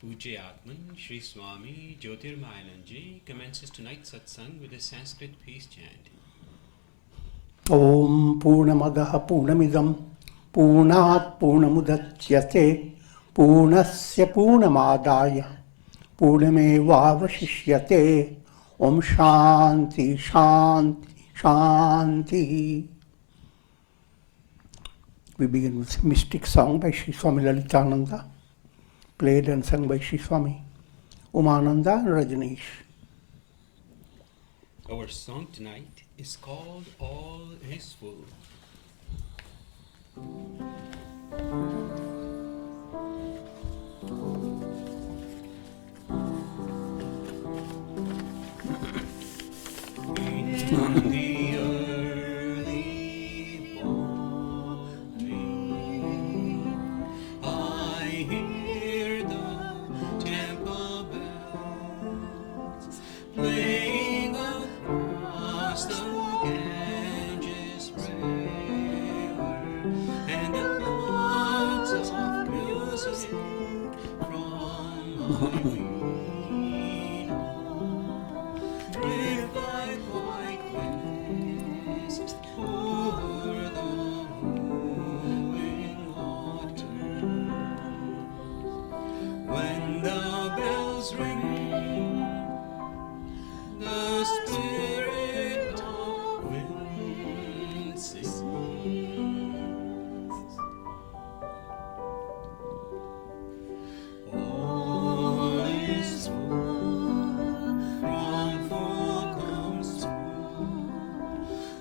Pujya Atman Sri Swami Jyotirmayananda commences tonight's Satsang with a Sanskrit peace chant. Om Purnamadaha Purnamidam Purnat Purnamudachyate Purnasya Purnamadaya Purnamevavashishyate Om Shanti Shanti Shanti. We begin with mystic song by Sri Swami Lalitananda, played and sung by Sri Swami Umananda and Rajneesh. Our song tonight is called All Is Full. In the early morning, I hear the temple bells playing across the Ganges river, and the clouds of music from my window drift like white waves over the moving water. When the bells ring, the spirit of wind sings. All is full, from full comes full.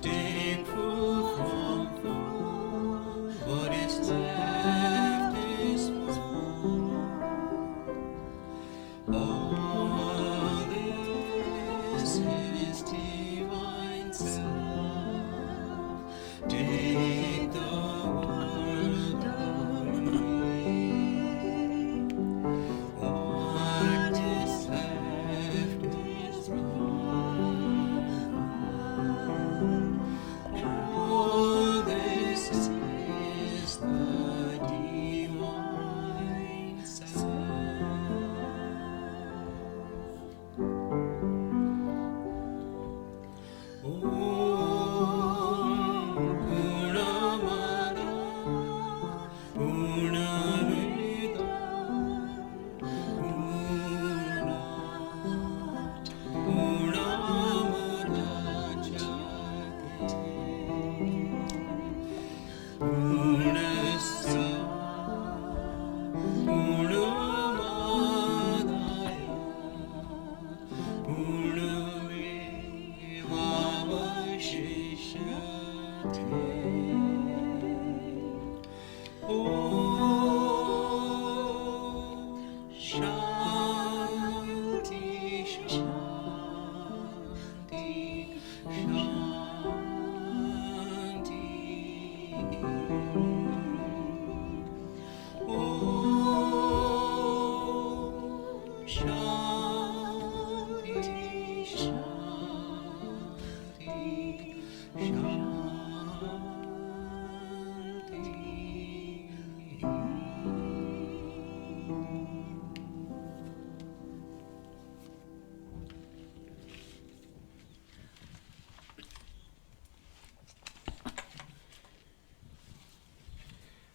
Take full from full, what is left is full. All this is divine self. Take the world away. What is left is mine. All this is the divine self. Purnamada, Purnamida, Purnamudachyate Purnasya Purnamadaya Purnamevavashishyate. Om Shanti Shanti Shanti. Om Shanti Shanti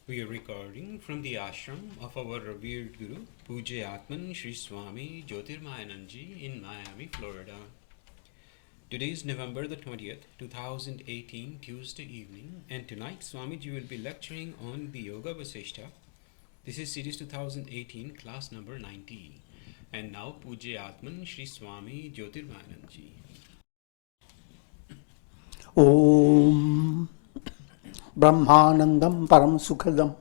We are recording from the ashram of our revered Guru, Pujya Atman Sri Swami Jyotirmayananda in Miami, Florida. Today is November the 20th, 2018, Tuesday evening, and tonight Swamiji will be lecturing on the Yoga Vasistha. This is series 2018, class number 90. And now Pujya Atman Sri Swami Jyotirmayananda. Om Brahmanandam Param Sukhadam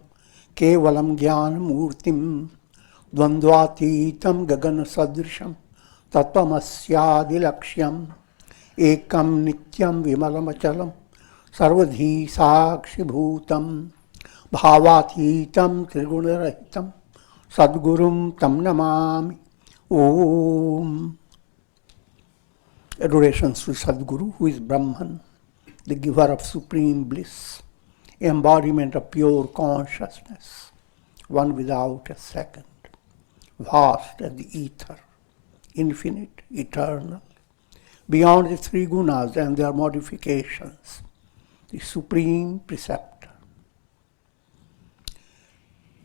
Kevalam Jnanamurtim Dvandvatitam Gagana Sadrisham Tattvamasyadilaksham Ekam Nityam Vimalamachalam Sarvadhi Sakshi Bhutam Bhavatitam Trigunarahitam Sadgurum Tam Namami. Om. Adorations to Sadguru, who is Brahman, the giver of supreme bliss, embodiment of pure consciousness, one without a second. vast as the ether, infinite, eternal, beyond the three gunas and their modifications, the supreme preceptor.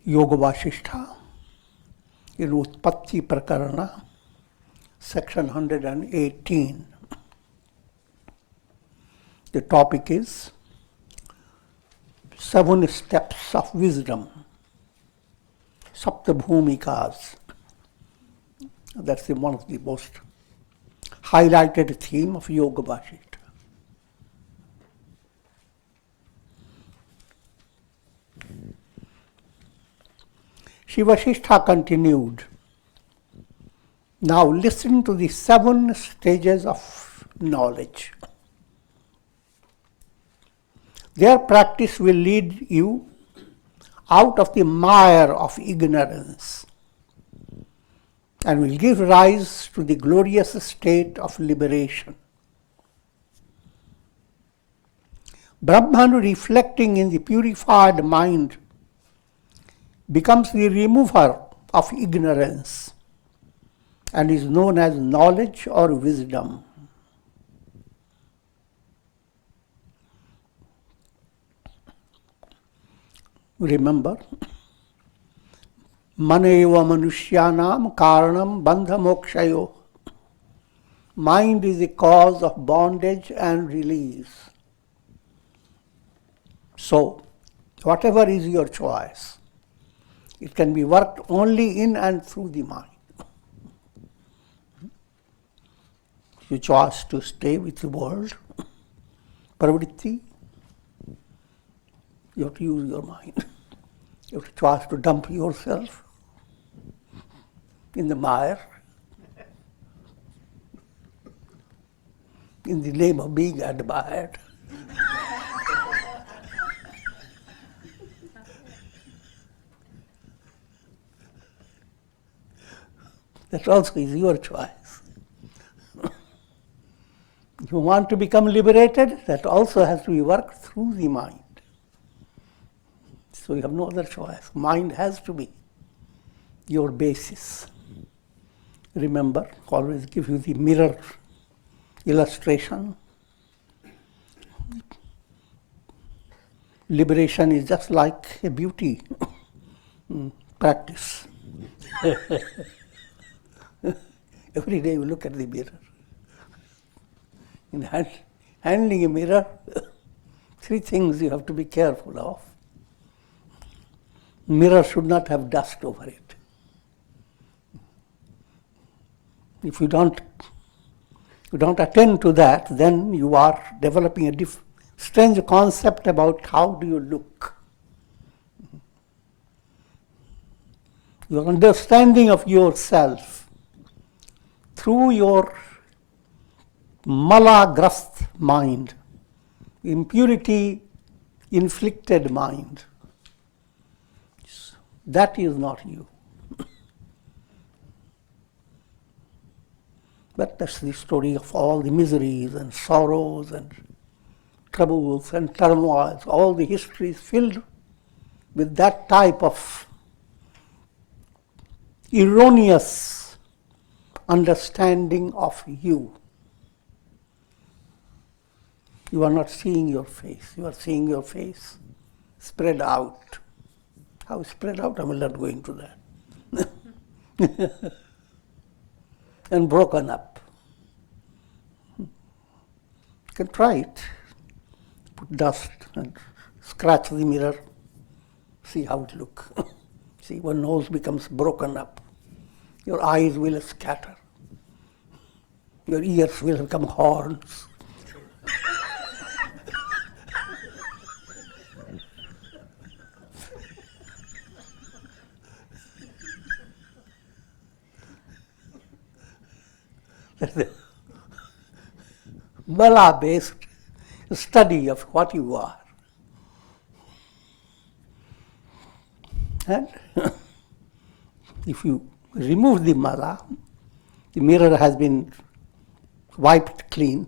Yoga Vasistha, in Utpatti Prakarana, section 118. The topic is 7 steps of wisdom, Saptabhumikas. That's one of the most highlighted theme of Yoga Vasistha. Shri Vasistha continued, now listen to the 7 stages of knowledge. Their practice will lead you out of the mire of ignorance and will give rise to the glorious state of liberation. Brahman, reflecting in the purified mind, becomes the remover of ignorance and is known as knowledge or wisdom. Remember, maneva manushyanam karanam bandha mokshayo. Mind is the cause of bondage and release. So, whatever is your choice, it can be worked only in and through the mind. You choose to stay with the world, pravritti, you have to use your mind. You have to choose to dump yourself in the mire in the name of being admired. That also is your choice. If you want to become liberated, that also has to be worked through the mind. So you have no other choice. Mind has to be your basis. Remember, always give you the mirror illustration. Liberation is just like a beauty practice. Every day you look at the mirror. In handling a mirror, 3 things you have to be careful of. Mirror should not have dust over it. If you don't attend to that, then you are developing a strange concept about how do you look. Your understanding of yourself through your mala-grast mind, impurity-inflicted mind. That is not you. But that's the story of all the miseries and sorrows and troubles and turmoils. All the history is filled with that type of erroneous understanding of you. You are not seeing your face. You are seeing your face spread out. How spread out? I will not go into that. And broken up. You can try it. Put dust and scratch the mirror. See how it looks. See, one nose becomes broken up. Your eyes will scatter. Your ears will become horns. Mala-based study of what you are. And if you remove the mala, the mirror has been wiped clean.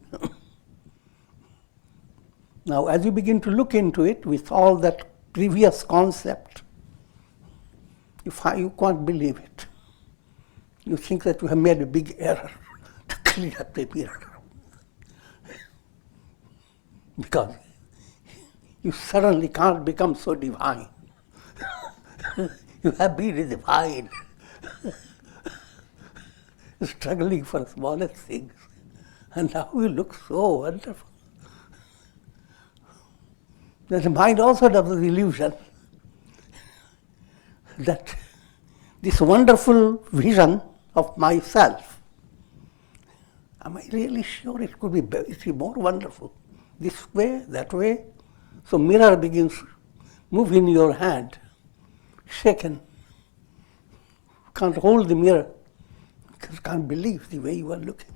Now, as you begin to look into it with all that previous concept, you can't believe it. you think that you have made a big error to clean up the mirror. Because you suddenly can't become so divine. You have been divine, struggling for smallest things, and now you look so wonderful. The mind also does the illusion that this wonderful vision of myself, am I really sure it could be more wonderful? This way, that way. So mirror begins move in your hand, shaken. Can't hold the mirror because can't believe the way you are looking.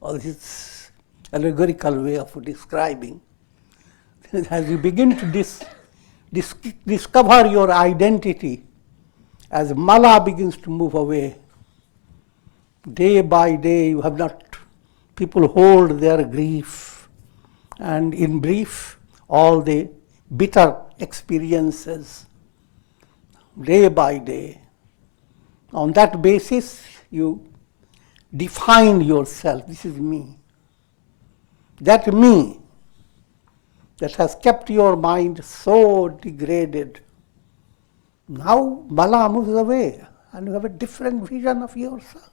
All this allegorical way of describing. As you begin to discover your identity, as mala begins to move away, day by day you have not, people hold their grief, and in brief, all the bitter experiences, day by day. On that basis, you define yourself. This is me. That me that has kept your mind so degraded, now mala moves away and you have a different vision of yourself.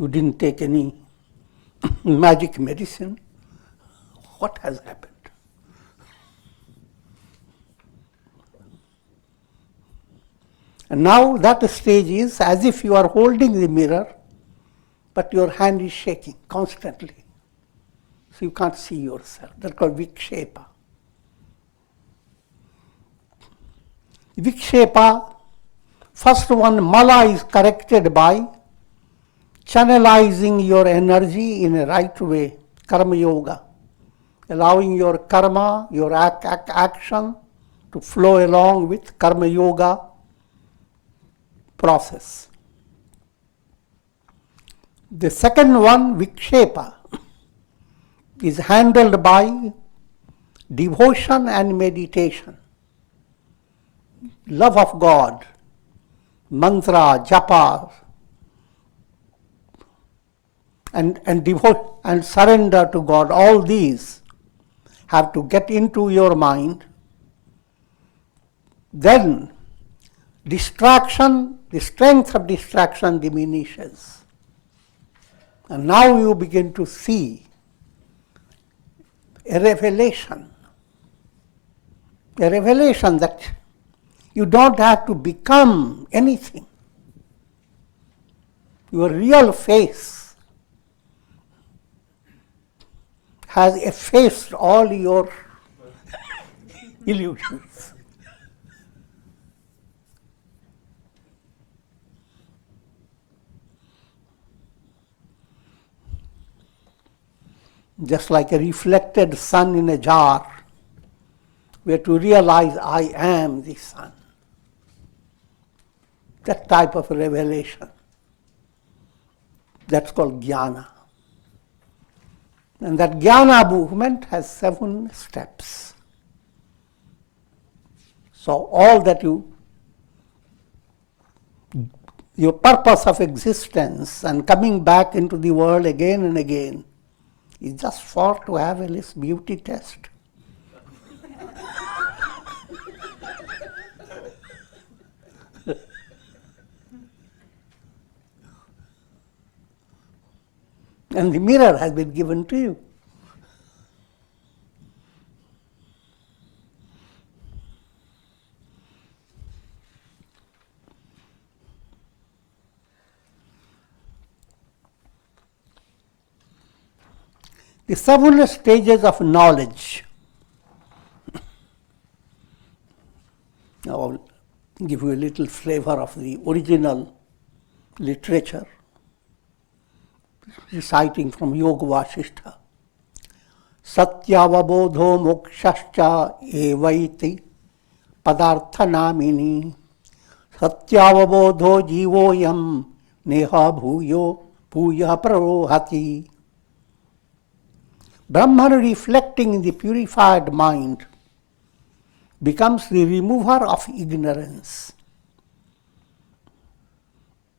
You didn't take any magic medicine. What has happened? And now that stage is as if you are holding the mirror, but your hand is shaking constantly. So you can't see yourself. That's called vikshepa. Vikshepa, first one, mala is corrected by channelizing your energy in a right way, karma yoga, allowing your karma, your action to flow along with karma yoga process. The second one, vikshepa, is handled by devotion and meditation, love of God, mantra, japa, and devote and surrender to God. All these have to get into your mind. Then distraction, the strength of distraction diminishes. And now you begin to see a revelation that you don't have to become anything. Your real face has effaced all your illusions. Just like a reflected sun in a jar, we have to realize I am the sun. That type of revelation. That's called jnana. And that jnana movement has 7 steps. So all that your purpose of existence and coming back into the world again and again is just for to have a beauty test. And the mirror has been given to you. The 7 stages of knowledge. Now I'll give you a little flavor of the original literature, reciting from Yoga Vasistha. Satyavabodho mokshascha evaiti padartha namini satyavabodho jivoyam neha bhuyo bhuya prarohati. Brahman reflecting in the purified mind becomes the remover of ignorance.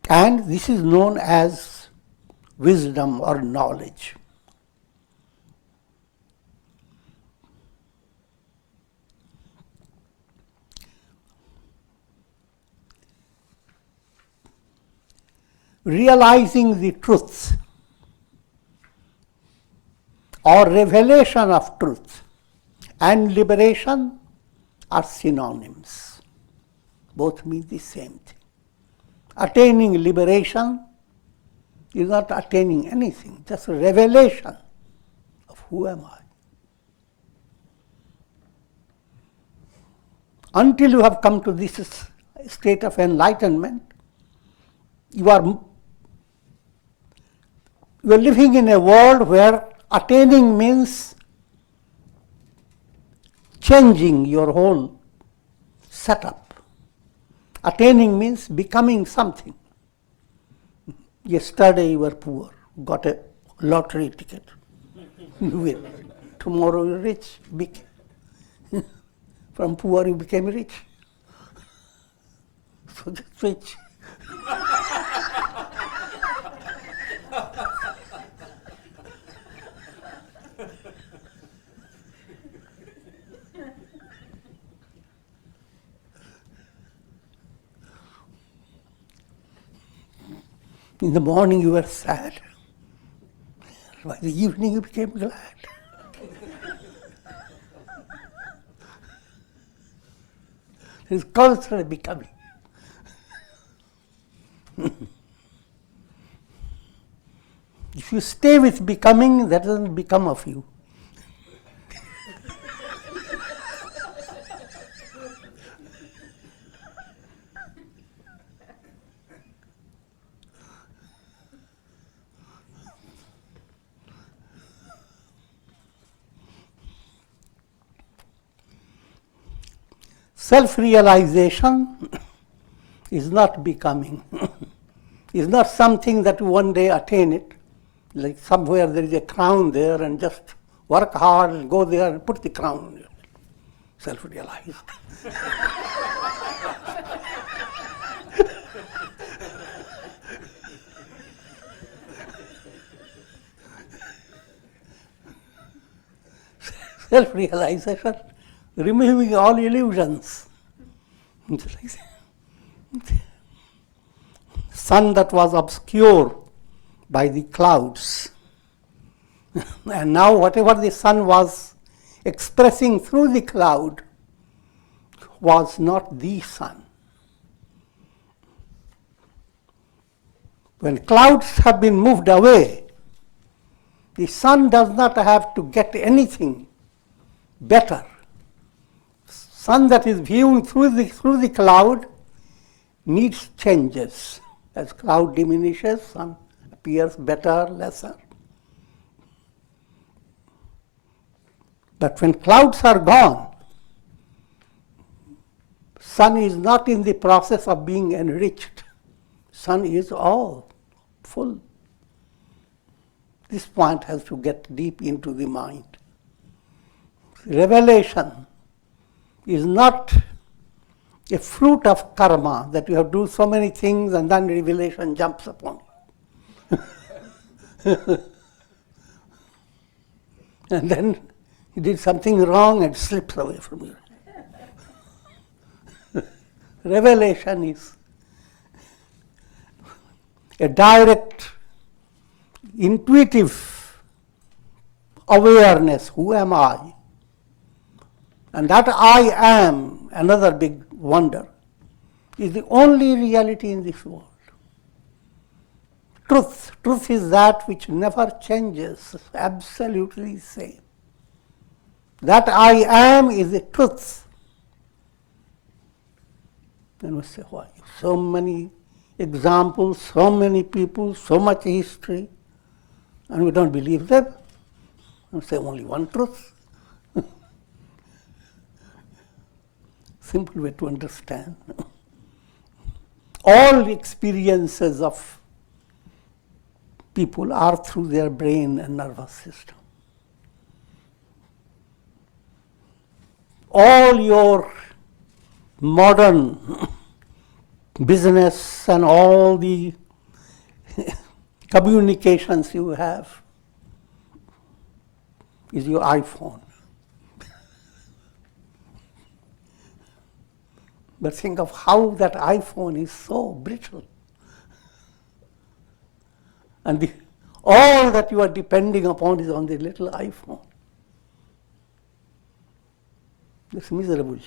And this is known as wisdom or knowledge. Realizing the truth or revelation of truth and liberation are synonyms. Both mean the same thing. Attaining liberation is not attaining anything, just a revelation of who am I. Until you have come to this state of enlightenment, you are living in a world where attaining means changing your whole setup. Attaining means becoming something. Yesterday you were poor, got a lottery ticket. You win. Tomorrow you're rich, big. From poor you became rich. So that's rich. In the morning you were sad. By the evening you became glad. It's constantly becoming. If you stay with becoming, that doesn't become of you. Self-realization is not becoming. It's not something that one day attain it. Like somewhere there is a crown there and just work hard and go there and put the crown on yourself. Self-realized. Self-realization, removing all illusions. Sun that was obscured by the clouds. And now whatever the sun was expressing through the cloud was not the sun. When clouds have been moved away, the sun does not have to get anything better. Sun that is viewing through the cloud needs changes. As cloud diminishes, sun appears better, lesser. But when clouds are gone, sun is not in the process of being enriched. Sun is all full. This point has to get deep into the mind. Revelation is not a fruit of karma, that you have to do so many things and then revelation jumps upon you. And then you did something wrong and slips away from you. Revelation is a direct, intuitive awareness. Who am I? And that I am, another big wonder, is the only reality in this world. Truth. Truth is that which never changes, absolutely the same. That I am is the truth. And we say, why? So many examples, so many people, so much history, and we don't believe them. We say only one truth. Simple way to understand. All experiences of people are through their brain and nervous system. all your modern business and all the communications you have is your iPhone. But think of how that iPhone is so brittle. And all that you are depending upon is on the little iPhone. This miserable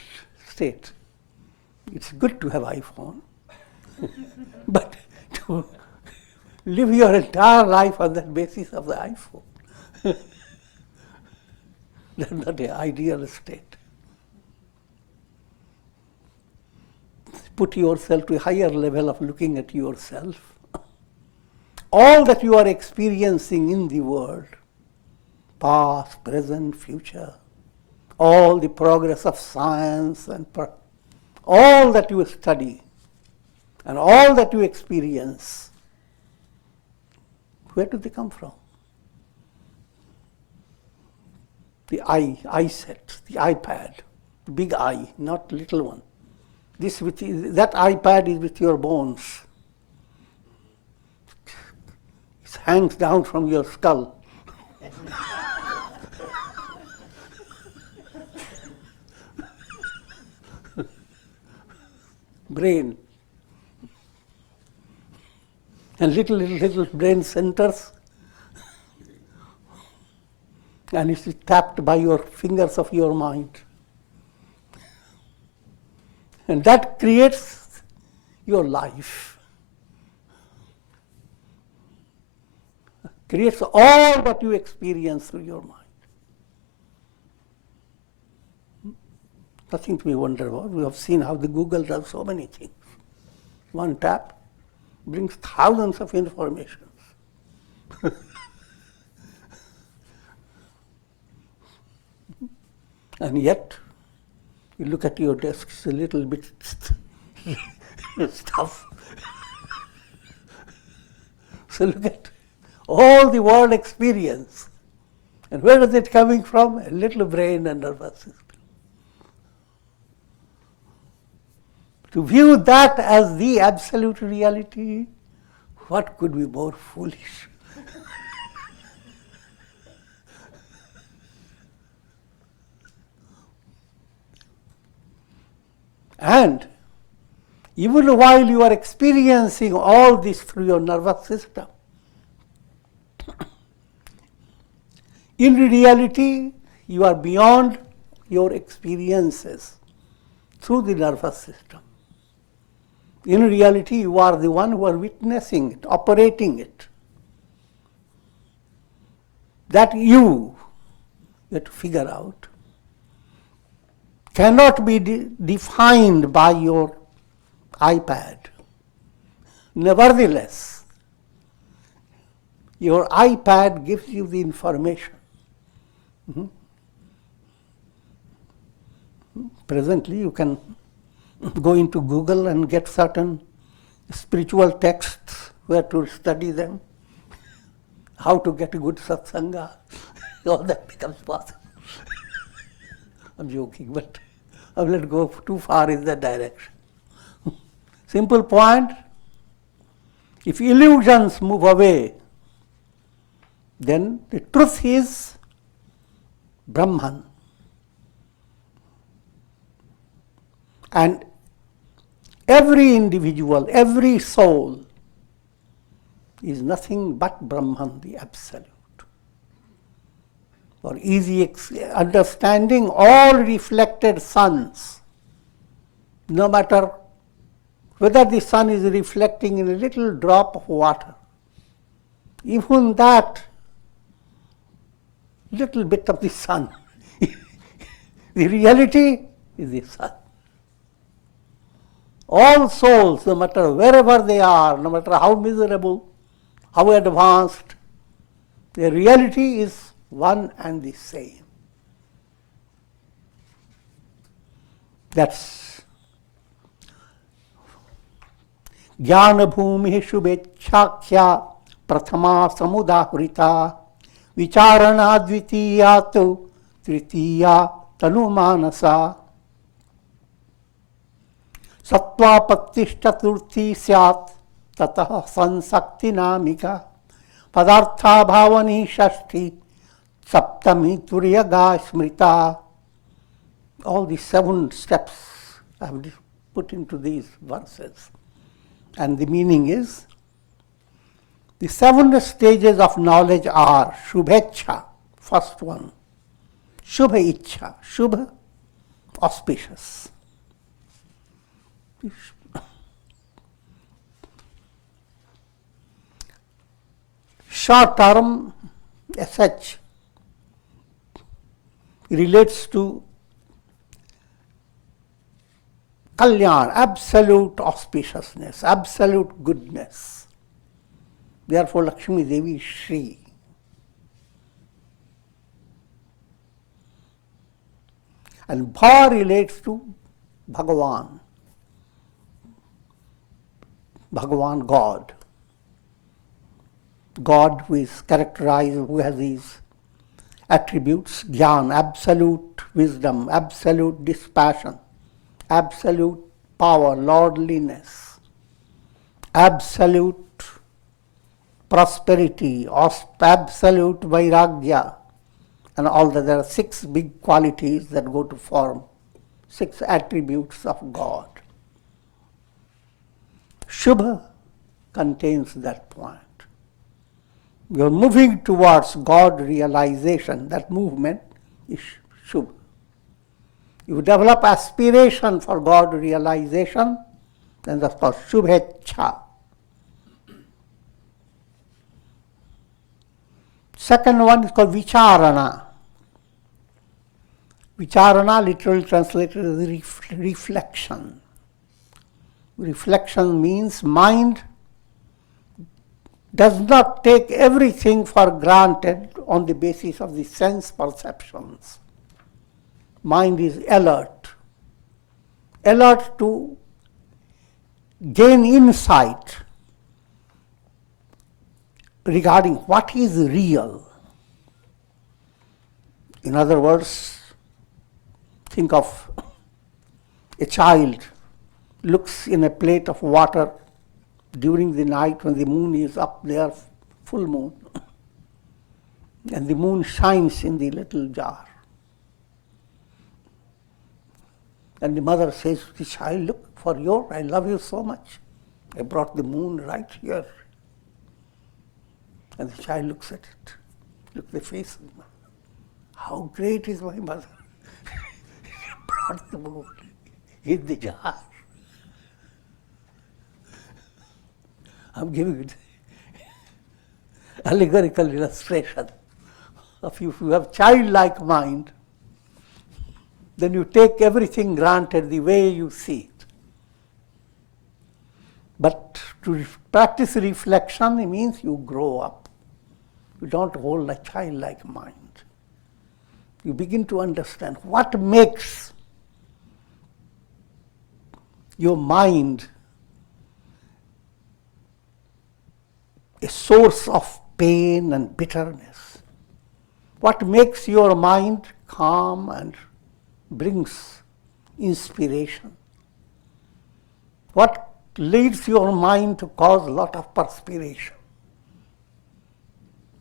state. It's good to have iPhone, but to live your entire life on that basis of the iPhone, that's not the ideal state. Put yourself to a higher level of looking at yourself. All that you are experiencing in the world, past, present, future, all the progress of science and all that you study and all that you experience, where do they come from? The eye set, the iPad, the big eye, not little one. That iPad is with your bones. It hangs down from your skull. Brain. And little brain centers. And it is tapped by your fingers of your mind. And that creates your life. Creates all that you experience through your mind. Nothing to be wondered about. We have seen how the Google does so many things. One tap brings thousands of informations. And yet, you look at your desk, it's a little bit stuff. So look at all the world experience. And where is it coming from? A little brain and nervous system. To view that as the absolute reality, what could be more foolish? And even while you are experiencing all this through your nervous system, in reality, you are beyond your experiences through the nervous system. In reality, you are the one who are witnessing it, operating it. That you have to figure out cannot be defined by your iPad. Nevertheless, your iPad gives you the information. Presently, you can go into Google and get certain spiritual texts, where to study them, how to get a good satsanga, all that becomes possible. I'm joking, but I will not go too far in that direction. Simple point, if illusions move away, then the truth is Brahman. And every individual, every soul is nothing but Brahman, the Absolute. For easy understanding, all reflected suns, no matter whether the sun is reflecting in a little drop of water, even that little bit of the sun, the reality is the sun. All souls, no matter wherever they are, no matter how miserable, how advanced, their reality is one and the same. That's Jnana bhumi shubhechakya prathama samudahurita vicharana dvitiya tu tritiya tanu manasa sattva chaturthi syat tatah sansakti namika padartha bhavani shashti saptami turyaga smrita. All these 7 steps I have put into these verses. And the meaning is, the 7 stages of knowledge are Shubhecha, first one. Shubha Ichha, Shubha, auspicious. Short term, SH, relates to Kalyan, absolute auspiciousness, absolute goodness. Therefore, Lakshmi Devi is Shri. And Bha relates to Bhagavan, Bhagavan God. God who is characterized, who has these attributes, Jnana, absolute wisdom, absolute dispassion, absolute power, lordliness, absolute prosperity, absolute vairagya, and all that. There are 6 big qualities that go to form 6 attributes of God. Shubha contains that point. You are moving towards God realization. That movement is Shubha. You develop aspiration for God realization, then that's called Shubhecha. Second one is called Vicharana. Vicharana literally translated as reflection. Reflection means mind does not take everything for granted on the basis of the sense perceptions. Mind is alert to gain insight regarding what is real. In other words, think of a child looks in a plate of water during the night when the moon is up there, full moon, and the moon shines in the little jar. And the mother says to the child, look, I love you so much. I brought the moon right here. And the child looks at it. Look at the face of the mother. How great is my mother. She brought the moon in the jar. I'm giving it allegorical illustration of if you have childlike mind, then you take everything granted the way you see it. But to practice reflection, it means you grow up. You don't hold a childlike mind. You begin to understand what makes your mind a source of pain and bitterness. What makes your mind calm and brings inspiration? What leads your mind to cause a lot of perspiration?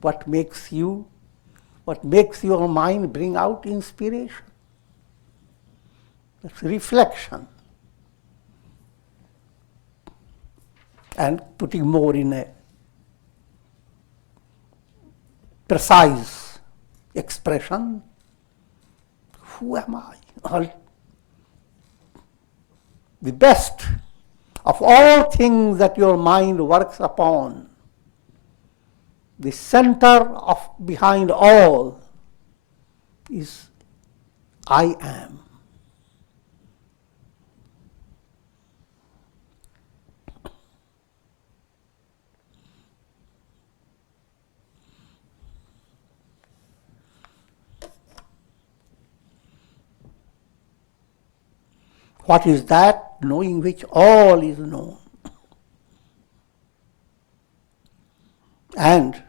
What makes your mind bring out inspiration? That's reflection. And putting more in a precise expression, who am I? The best of all things that your mind works upon, the center behind all is I am. What is that? Knowing which all is known. And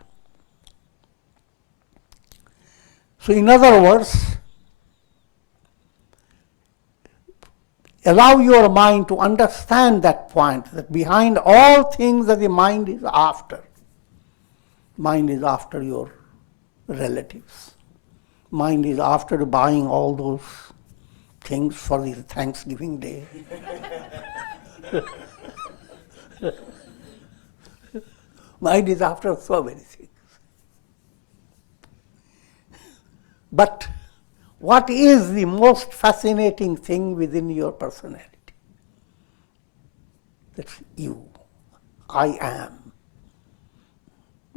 so in other words, allow your mind to understand that point, that behind all things that the mind is after your relatives. Mind is after buying all those things for the Thanksgiving Day. Mind is after so many things. But what is the most fascinating thing within your personality? That's you. I am.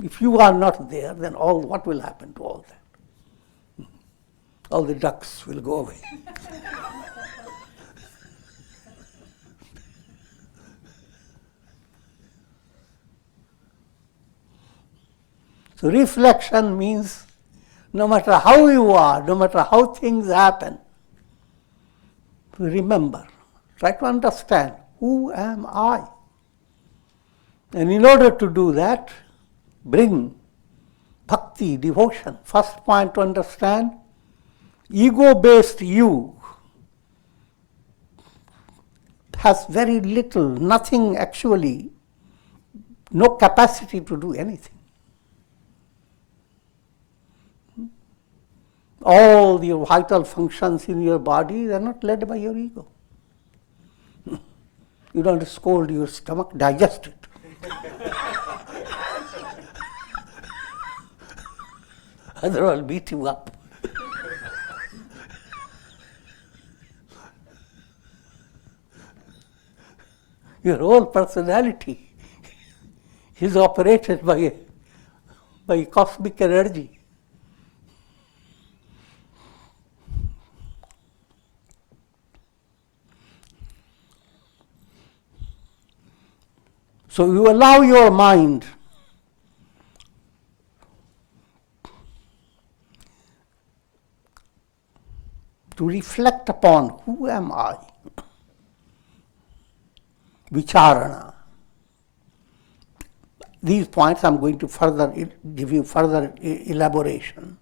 If you are not there, then what will happen to all that? All the ducks will go away. So reflection means no matter how you are, no matter how things happen, remember, try to understand, who am I? And in order to do that, bring bhakti, devotion. First point to understand, ego-based you has very little, nothing actually, no capacity to do anything. All the vital functions in your body, they are not led by your ego. You don't scold your stomach, digest it. Otherwise I'll beat you up. Your whole personality is operated by cosmic energy. So you allow your mind to reflect upon, who am I? Vicharana. These points I'm going to give you further elaboration.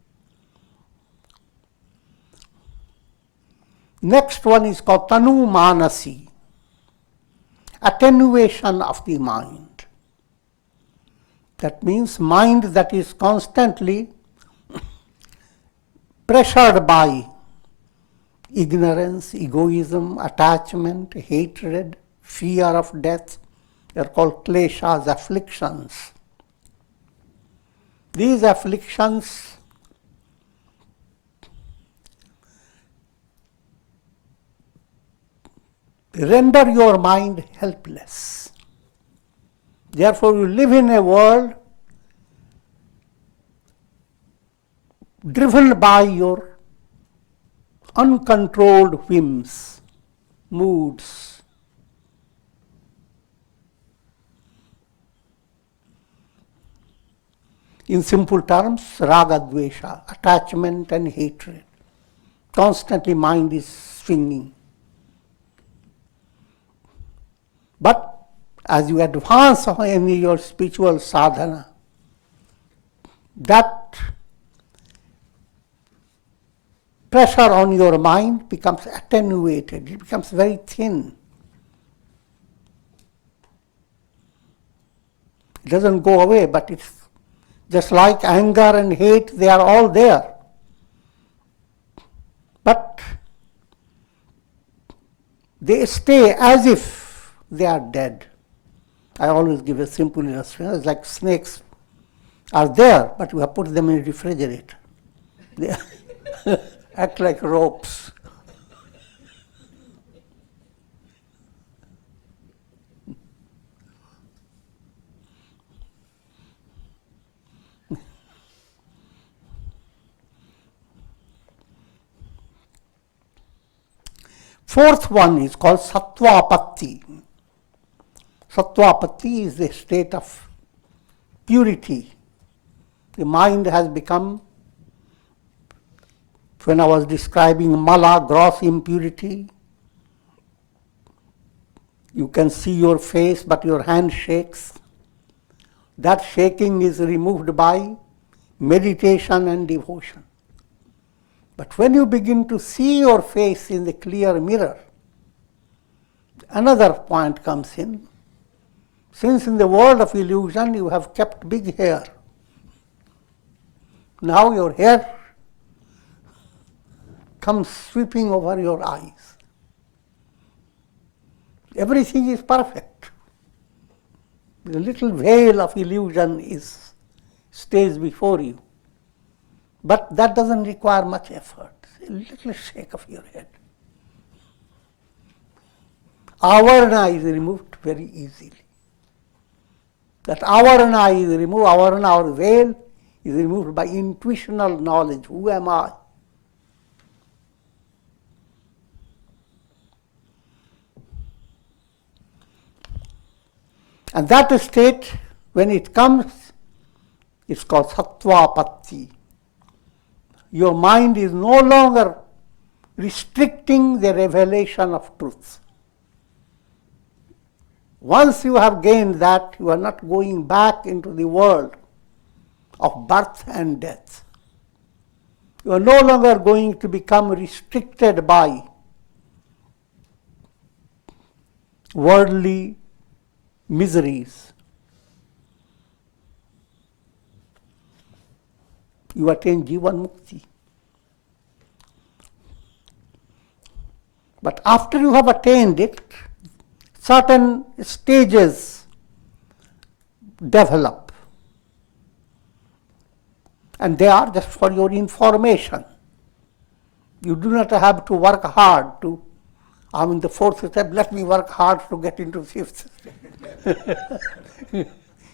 Next one is called Tanu Manasi, attenuation of the mind. That means mind that is constantly pressured by ignorance, egoism, attachment, hatred, fear of death. They are called kleshas, afflictions. These afflictions render your mind helpless. Therefore, you live in a world driven by your uncontrolled whims, moods. In simple terms, raga, dvesha, attachment and hatred. Constantly mind is swinging. But as you advance in your spiritual sadhana, that pressure on your mind becomes attenuated, it becomes very thin. It doesn't go away, but it's just like anger and hate, they are all there. But they stay as if they are dead. I always give a simple illustration. It's like snakes are there, but you have put them in a refrigerator. They act like ropes. Fourth one is called sattvapatti. Sattvapatti is the state of purity. The mind has become, when I was describing mala, gross impurity, you can see your face but your hand shakes. That shaking is removed by meditation and devotion. But when you begin to see your face in the clear mirror, another point comes in. Since in the world of illusion you have kept big hair, now your hair comes sweeping over your eyes. Everything is perfect. The little veil of illusion stays before you. But that doesn't require much effort. A little shake of your head. Avarana is removed very easily. That avarana is removed, avarana or veil is removed by intuitional knowledge. Who am I? And that state, when it comes, it's called sattvapatti. Your mind is no longer restricting the revelation of truth. Once you have gained that, you are not going back into the world of birth and death. You are no longer going to become restricted by worldly miseries. You attain Jivan Mukti. But after you have attained it, certain stages develop. And they are just for your information. You do not have to work hard to, I'm in the fourth step, let me work hard to get into fifth step. You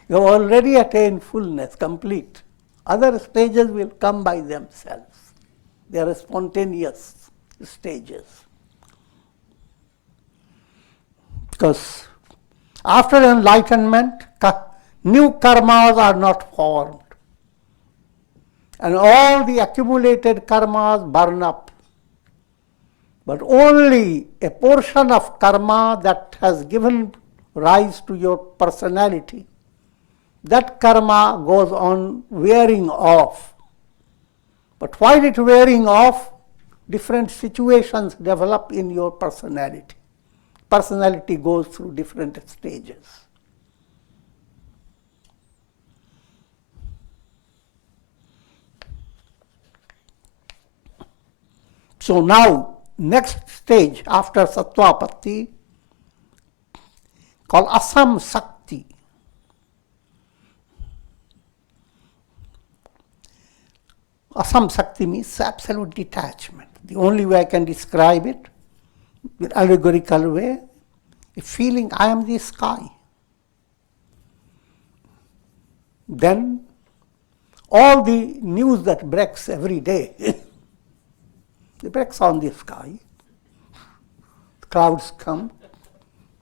have already attained fullness, complete. Other stages will come by themselves. They are spontaneous stages. Because after enlightenment, new karmas are not formed. And all the accumulated karmas burn up. But only a portion of karma that has given rise to your personality, that karma goes on wearing off. But while it wearing off, different situations develop in your personality. Personality goes through different stages. So now, next stage after sattvapatti, called asam sakti. Asam sakti means absolute detachment. The only way I can describe it, in allegorical way, a feeling I am the sky. Then all the news that breaks every day, it breaks on the sky. Clouds come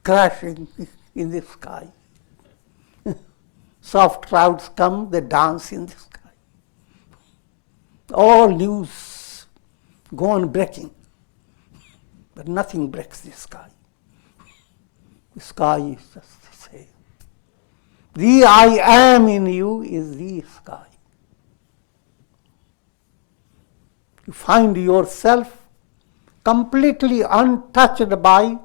crashing in the sky. Soft clouds come, they dance in the sky. All news go on breaking. But nothing breaks the sky. The sky is just the same. The I am in you is the sky. You find yourself completely untouched by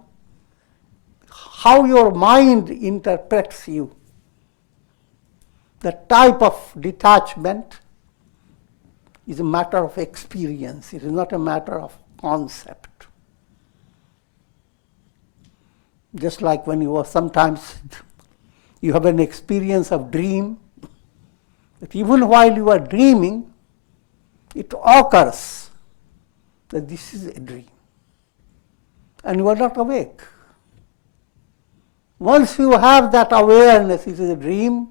how your mind interprets you. The type of detachment is a matter of experience. It is not a matter of concept. Just like when you are sometimes, you have an experience of dream, that even while you are dreaming, it occurs that this is a dream. And you are not awake. Once you have that awareness, it is a dream,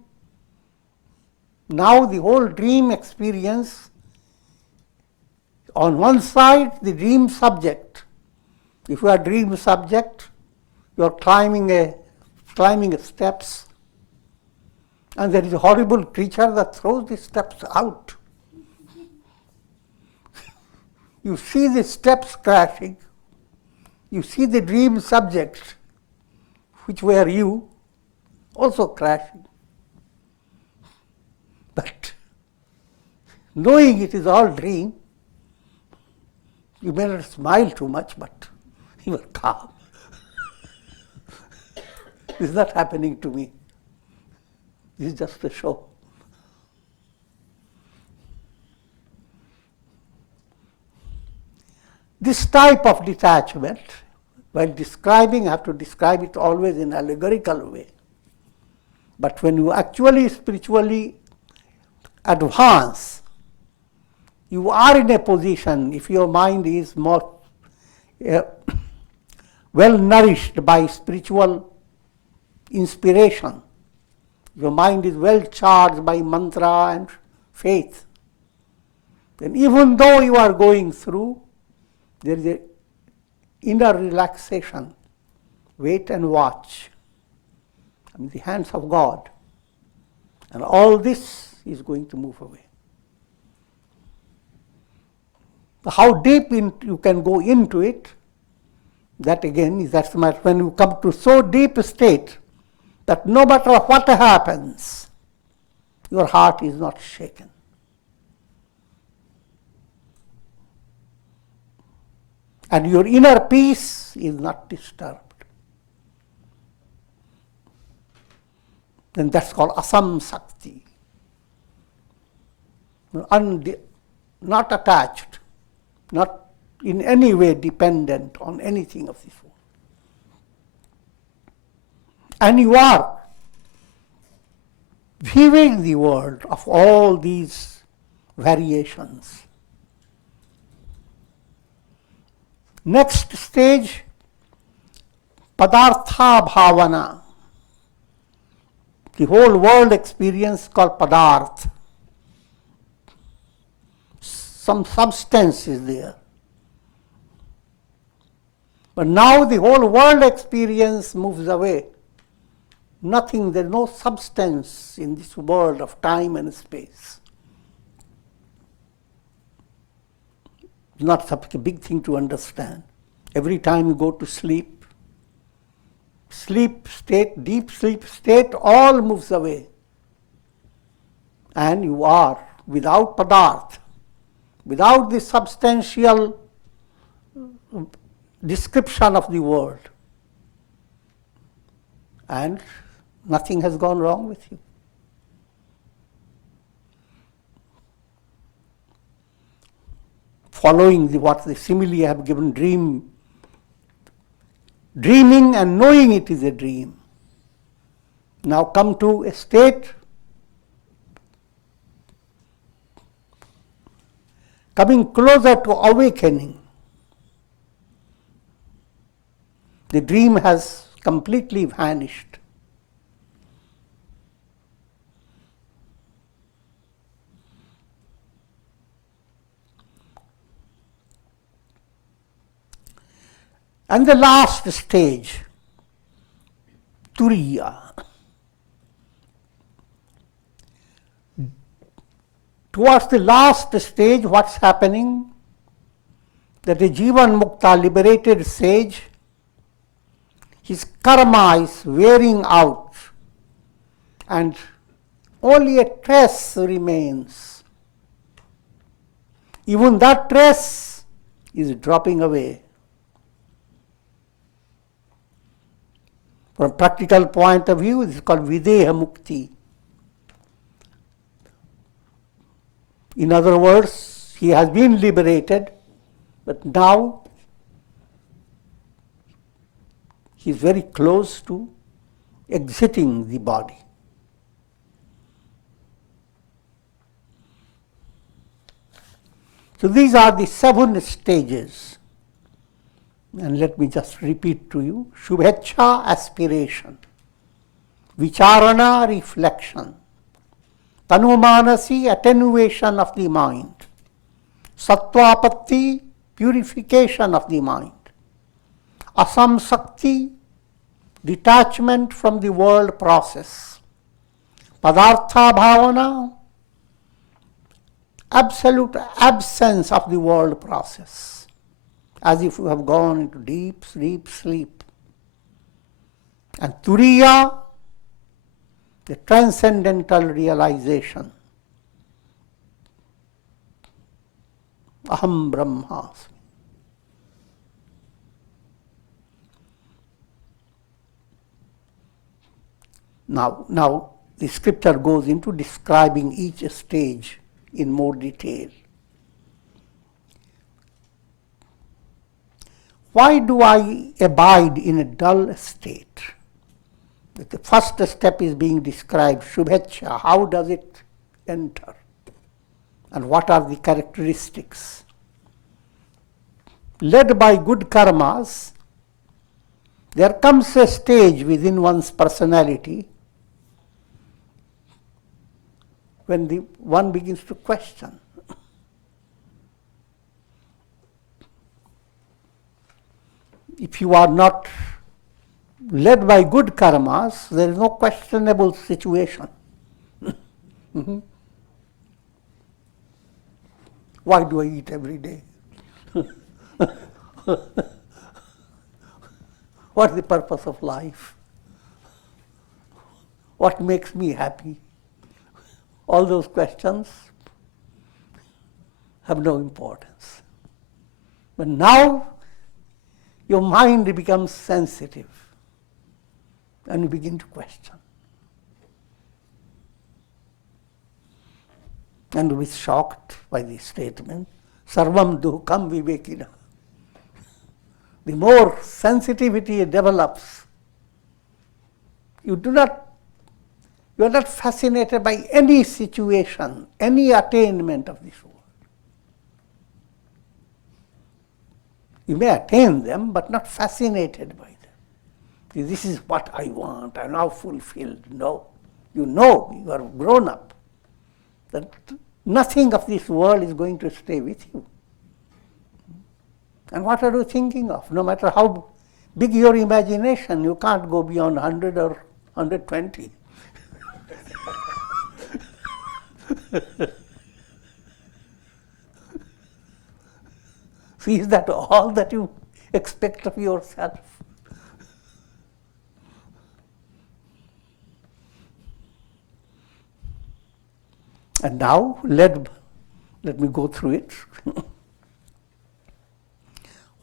now the whole dream experience, on one side, the dream subject. If you are dream subject, you are climbing steps, and there is a horrible creature that throws the steps out. You see the steps crashing. You see the dream subject, which were you, also crashing. But knowing it is all dream, you may not smile too much, but you are calm. This is not happening to me. This is just a show. This type of detachment, while describing, I have to describe it always in an allegorical way. But when you actually spiritually advance, you are in a position, if your mind is more well nourished by spiritual inspiration, your mind is well charged by mantra and faith, then even though you are going through, there is an inner relaxation. Wait and watch. In the hands of God. And all this is going to move away. How deep you can go into it, that again is that's when you come to so deep a state that no matter what happens, your heart is not shaken. And your inner peace is not disturbed. Then that's called asamsakti. Not attached, not in any way dependent on anything of this world. And you are viewing the world of all these variations. Next stage, padartha bhavana. The whole world experience called padarth. Some substance is there. But now the whole world experience moves away. Nothing, there is no substance in this world of time and space. It's not such a big thing to understand. Every time you go to sleep state, deep sleep state, all moves away. And you are without padarth, without the substantial description of the world. And nothing has gone wrong with you. Following what the simile I have given, dreaming and knowing it is a dream. Now come to a state coming closer to awakening. The dream has completely vanished. And the last stage, turiya. Towards the last stage, what's happening? That the Jivan Mukta, liberated sage, his karma is wearing out and only a trace remains. Even that trace is dropping away. From a practical point of view, this is called videha mukti. In other words, he has been liberated, but now he is very close to exiting the body. So these are the 7 stages. And let me just repeat to you. Shubhecha, aspiration. Vicharana, reflection. Tanumanasi, attenuation of the mind. Sattvapatti, purification of the mind. Asamsakti, detachment from the world process. Padartha bhavana, absolute absence of the world process. As if you have gone into deep sleep. And turiya, the transcendental realization. Aham Brahmasmi. Now the scripture goes into describing each stage in more detail. Why do I abide in a dull state? The first step is being described, Shubhecha, how does it enter? And what are the characteristics? Led by good karmas, there comes a stage within one's personality when one begins to question. If you are not led by good karmas, there is no questionable situation. Why do I eat every day? What is the purpose of life? What makes me happy? All those questions have no importance. But now your mind becomes sensitive and you begin to question. And be shocked by the statement, Sarvam Dukkam Vivekina. The more sensitivity develops, you are not fascinated by any situation, any attainment of this world. You may attain them, but not fascinated by them. This is what I want, I'm now fulfilled. No. You are grown up, that nothing of this world is going to stay with you. And what are you thinking of? No matter how big your imagination, you can't go beyond 100 or 120. See, is that all that you expect of yourself? And now, let me go through it.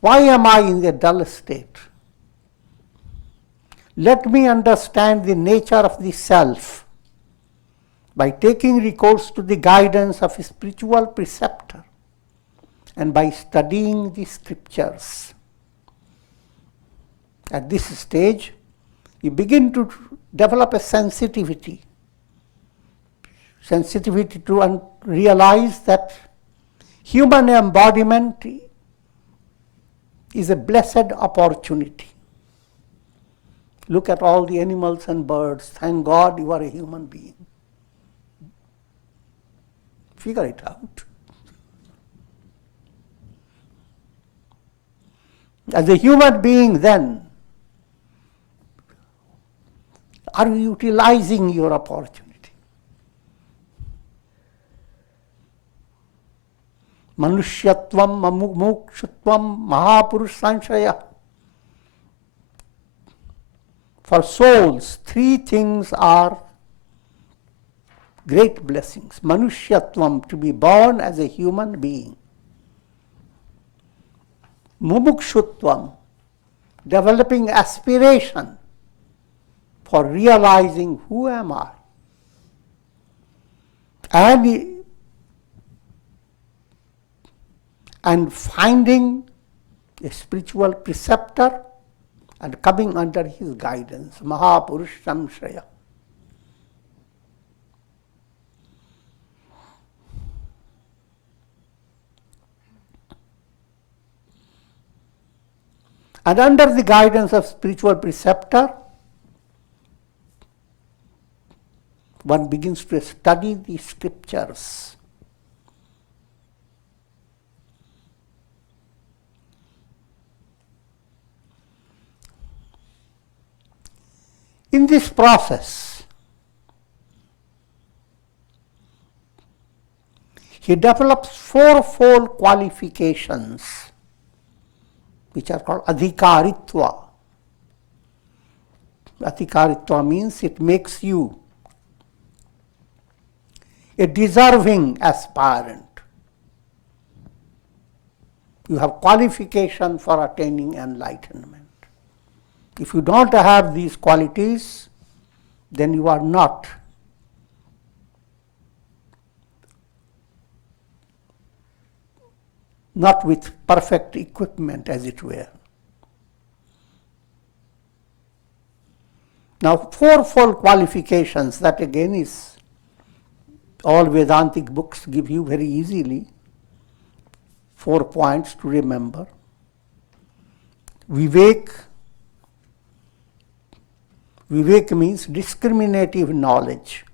Why am I in a dull state? Let me understand the nature of the self by taking recourse to the guidance of a spiritual preceptor and by studying the scriptures. At this stage, you begin to develop a sensitivity to realize that human embodiment is a blessed opportunity. Look at all the animals and birds. Thank God you are a human being. Figure it out. As a human being, then, are you utilizing your opportunity? Manushyatvam, mumukshutvam, mahapurush. For souls, three things are great blessings. Manushyatvam, to be born as a human being. Mumukshutvam, developing aspiration for realizing who am I. And finding a spiritual preceptor and coming under his guidance. Mahapurush Samshaya. And under the guidance of spiritual preceptor, one begins to study the scriptures. In this process, he develops fourfold qualifications, which are called adhikaritva. Adhikaritva means it makes you a deserving aspirant. You have qualification for attaining enlightenment. If you don't have these qualities, then you are not with perfect equipment, as it were. Now, fourfold qualifications, that again is all Vedantic books give you very easily. 4 points to remember. Vivek. Vivek means discriminative knowledge.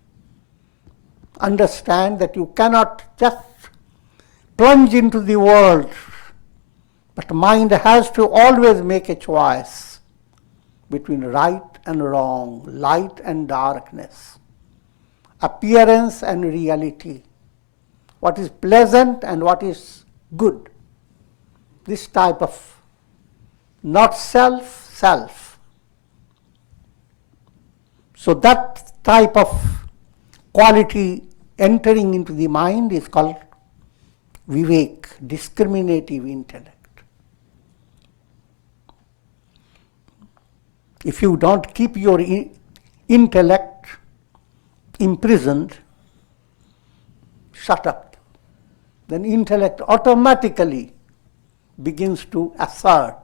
Understand that you cannot just plunge into the world, but mind has to always make a choice between right and wrong, light and darkness, appearance and reality, what is pleasant and what is good. This type of not self, self. So that type of quality entering into the mind is called Vivek, discriminative intellect. If you don't keep your intellect imprisoned, shut up, then intellect automatically begins to assert.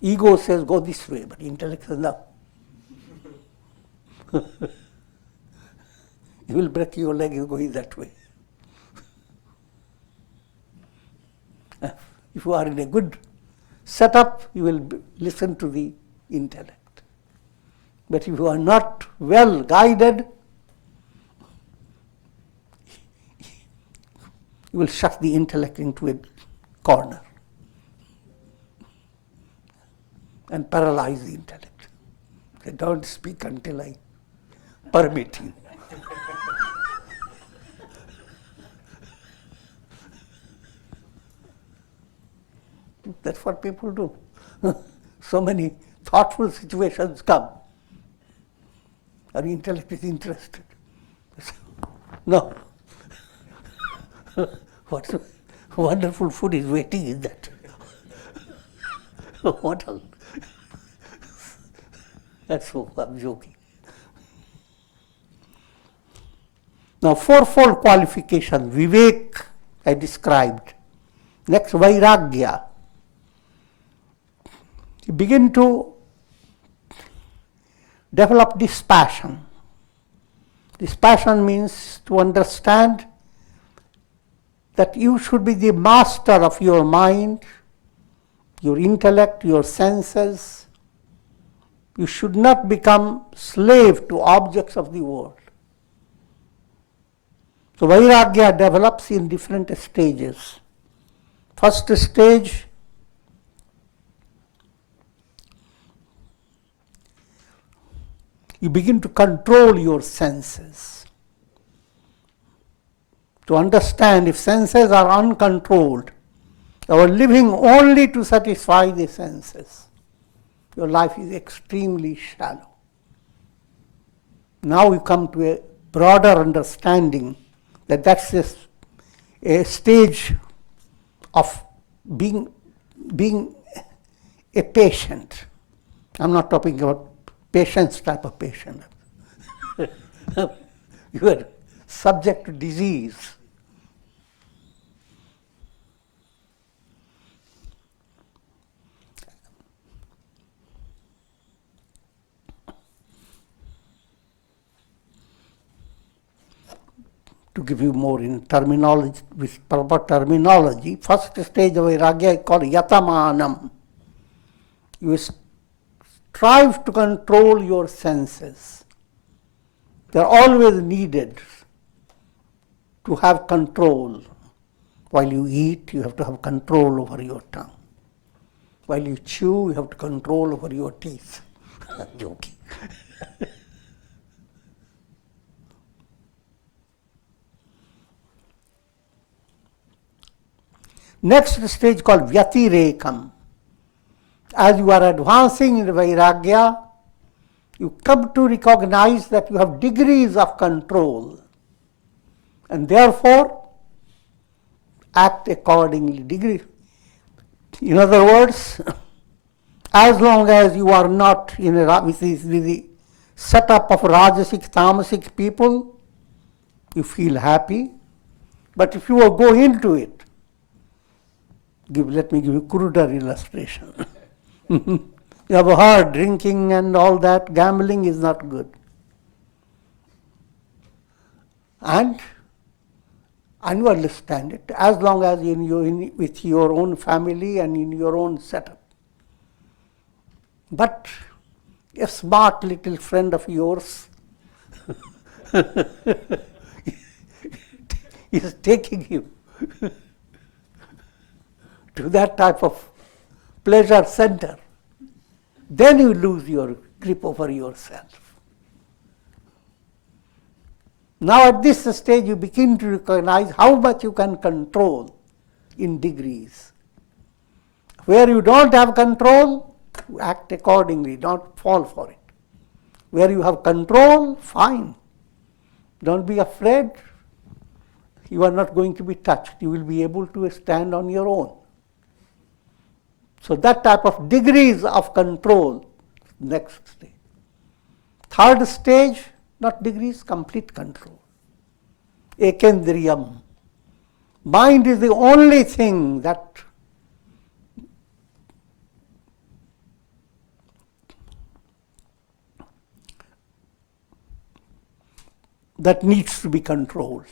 Ego says, go this way, but intellect says, no. You will break your leg, you going that way. If you are in a good setup, you will listen to the intellect. But if you are not well guided, you will shut the intellect into a corner and paralyze the intellect. Say, don't speak until I permit you. That's what people do. So many thoughtful situations come. Our intellect is interested. No. What wonderful food is waiting in that. What else? That's so, I'm joking. Now, fourfold qualification, Vivek, I described. Next, Vairagya. You begin to develop dispassion. Dispassion means to understand that you should be the master of your mind, your intellect, your senses. You should not become slave to objects of the world. So Vairagya develops in different stages. First stage, you begin to control your senses. To understand if senses are uncontrolled, you are living only to satisfy the senses, your life is extremely shallow. Now we come to a broader understanding that that's a stage of being a patient. I'm not talking about patience type of patient. You are subject to disease. To give you more in terminology, with proper terminology, first stage of Vairagya is called Yatamanam. You strive to control your senses. They are always needed to have control. While you eat, you have to have control over your tongue. While you chew, you have to control over your teeth. I'm joking. Next stage called Vyatirekam. As you are advancing in Vairagya, you come to recognize that you have degrees of control and therefore act accordingly. In other words, as long as you are not with the setup of Rajasic, Tamasic people, you feel happy. But if you will go into it, let me give you a cruder illustration. You have heard drinking and all that, gambling is not good. And you understand it, as long as with your own family and in your own setup. But a smart little friend of yours is taking you to that type of pleasure center. Then you lose your grip over yourself. Now at this stage you begin to recognize how much you can control in degrees. Where you don't have control, you act accordingly, don't fall for it. Where you have control, fine. Don't be afraid. You are not going to be touched. You will be able to stand on your own. So that type of degrees of control, next stage. Third stage, not degrees, complete control. Ekendriyam. Mind is the only thing that needs to be controlled.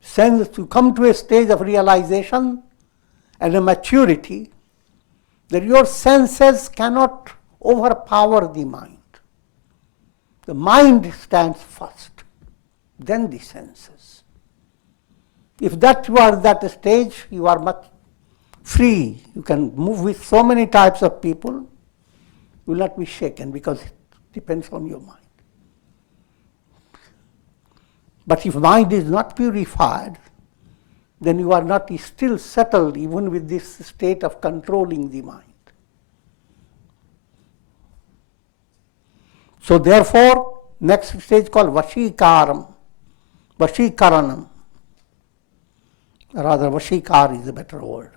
Sense to come to a stage of realization and a maturity that your senses cannot overpower the mind. The mind stands first, then the senses. If you are at that stage, you are much free. You can move with so many types of people. You will not be shaken because it depends on your mind. But if mind is not purified, then you are not still settled even with this state of controlling the mind. So therefore, next stage called Vashikaranam. Rather, Vashikar is a better word.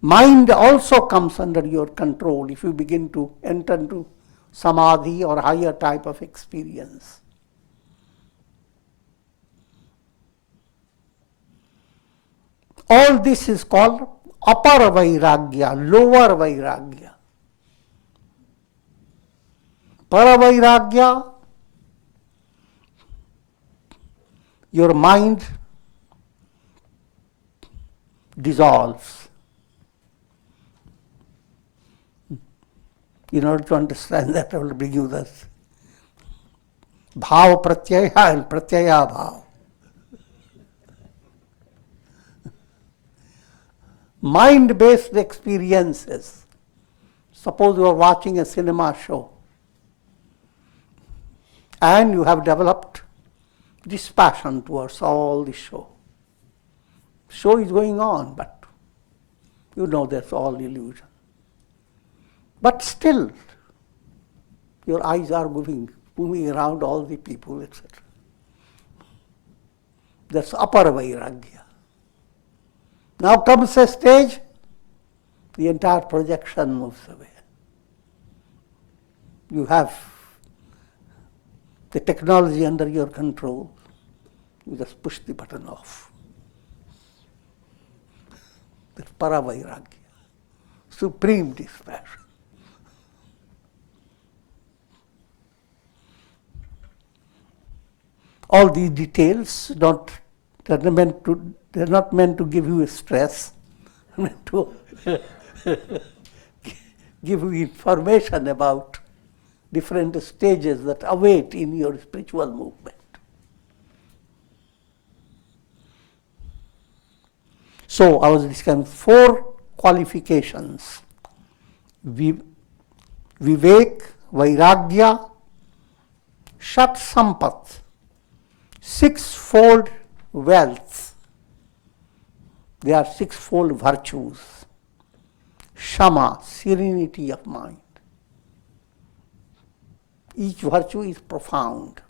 Mind also comes under your control if you begin to enter into samadhi or higher type of experience. All this is called upper vairagya, lower vairagya. Paravairagya, your mind dissolves. In order to understand that, I will bring you this bhav pratyaya and pratyaya bhav. Mind-based experiences. Suppose you are watching a cinema show and you have developed dispassion towards all the show. Show is going on, but you know that's all illusion. But still, your eyes are moving around all the people, etc. That's upper vairagya. Now comes a stage, the entire projection moves away. You have the technology under your control. You just push the button off. That's paravairagya, supreme dispassion. All these details they're not meant to give you a stress, they're meant to give you information about different stages that await in your spiritual movement. So I was discussing 4 qualifications: Vivek, Vairagya, Shat Sampat, 6-fold wealth. They are 6-fold virtues. Shama, serenity of mind. Each virtue is profound.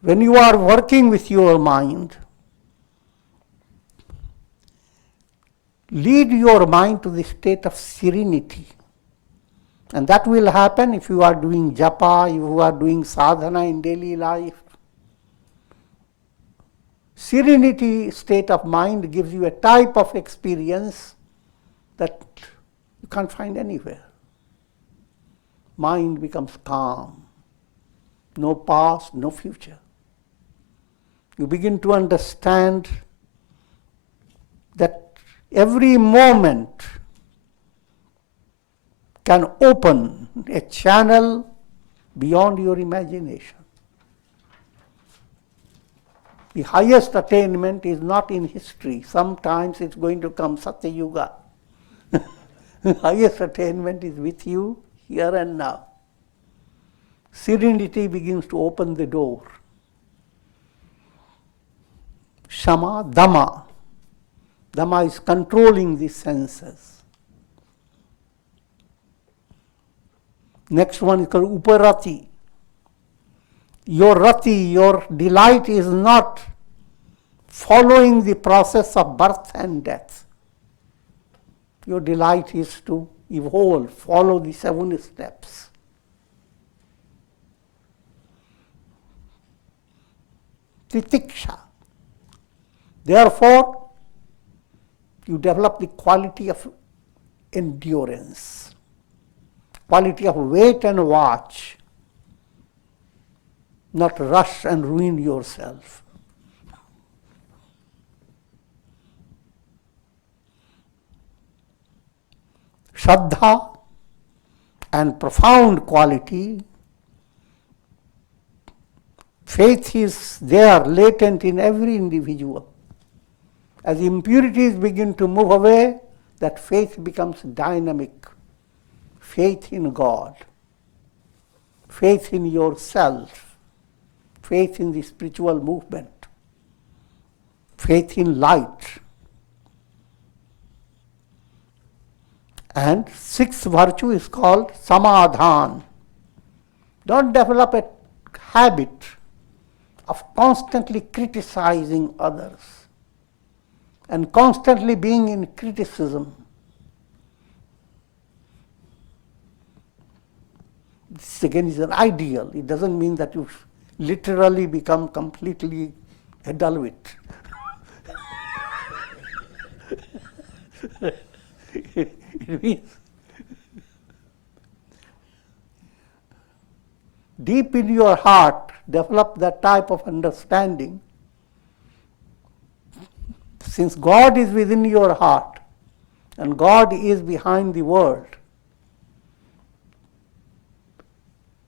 When you are working with your mind, lead your mind to the state of serenity. And that will happen if you are doing japa, if you are doing sadhana in daily life. Serenity state of mind gives you a type of experience that you can't find anywhere. Mind becomes calm. No past, no future. You begin to understand that every moment can open a channel beyond your imagination. The highest attainment is not in history. Sometimes it's going to come Satya Yuga. The highest attainment is with you here and now. Serenity begins to open the door. Shama, Dhamma. Dhamma is controlling the senses. Next one is called Uparati. Your rati, your delight is not following the process of birth and death. Your delight is to evolve, follow the 7 steps. Titiksha. Therefore, you develop the quality of endurance, quality of wait and watch, not rush and ruin yourself. Shraddha and profound quality. Faith is there, latent in every individual. As impurities begin to move away, that faith becomes dynamic. Faith in God, faith in yourself, faith in the spiritual movement, faith in light. And 6th virtue is called samadhan. Don't develop a habit of constantly criticizing others and constantly being in criticism. This again is an ideal. It doesn't mean that you literally become completely a Dalvit. It means deep in your heart, develop that type of understanding. Since God is within your heart and God is behind the world,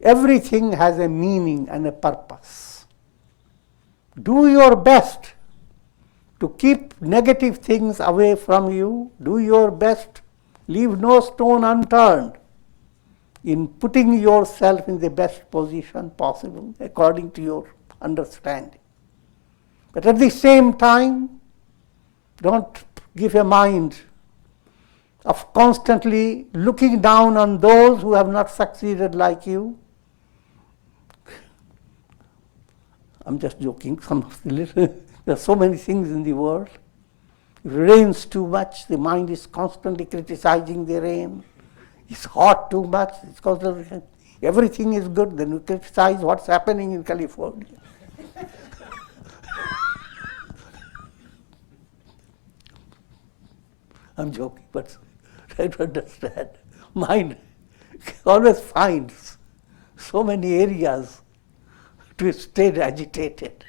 everything has a meaning and a purpose. Do your best to keep negative things away from you. Do your best. Leave no stone unturned in putting yourself in the best position possible according to your understanding. But at the same time, don't give a mind of constantly looking down on those who have not succeeded like you. I'm just joking. There are so many things in the world. If it rains too much, the mind is constantly criticizing the rain. It's hot too much, it's constantly, everything is good, then you criticize what's happening in California. I'm joking, but try to understand. Mind always finds so many areas to stay agitated.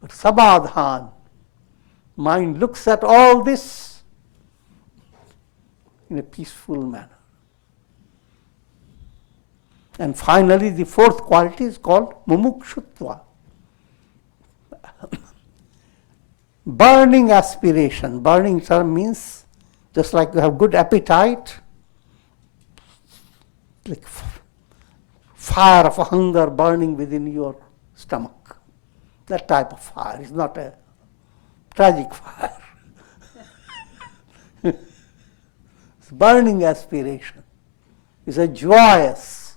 But samadhan, mind looks at all this in a peaceful manner. And finally, the 4th quality is called mumukshutva. Burning aspiration. Burning term means just like you have good appetite, like fire of hunger burning within your stomach. That type of fire is not a tragic fire. It's burning aspiration. It's a joyous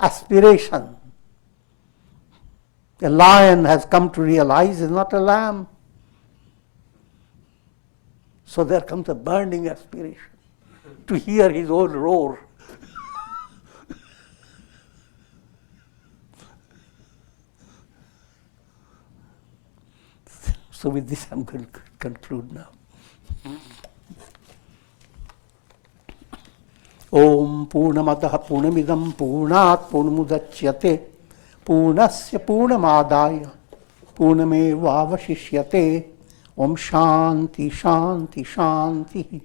aspiration. A lion has come to realize is not a lamb. So there comes a burning aspiration to hear his own roar. So with this I'm going to conclude now. Om Purnamadaha Purnamidam Purnat Purnamudachyate Purnasya Purnamadaya Purnamevavashishyate Om Shanti Shanti Shanti.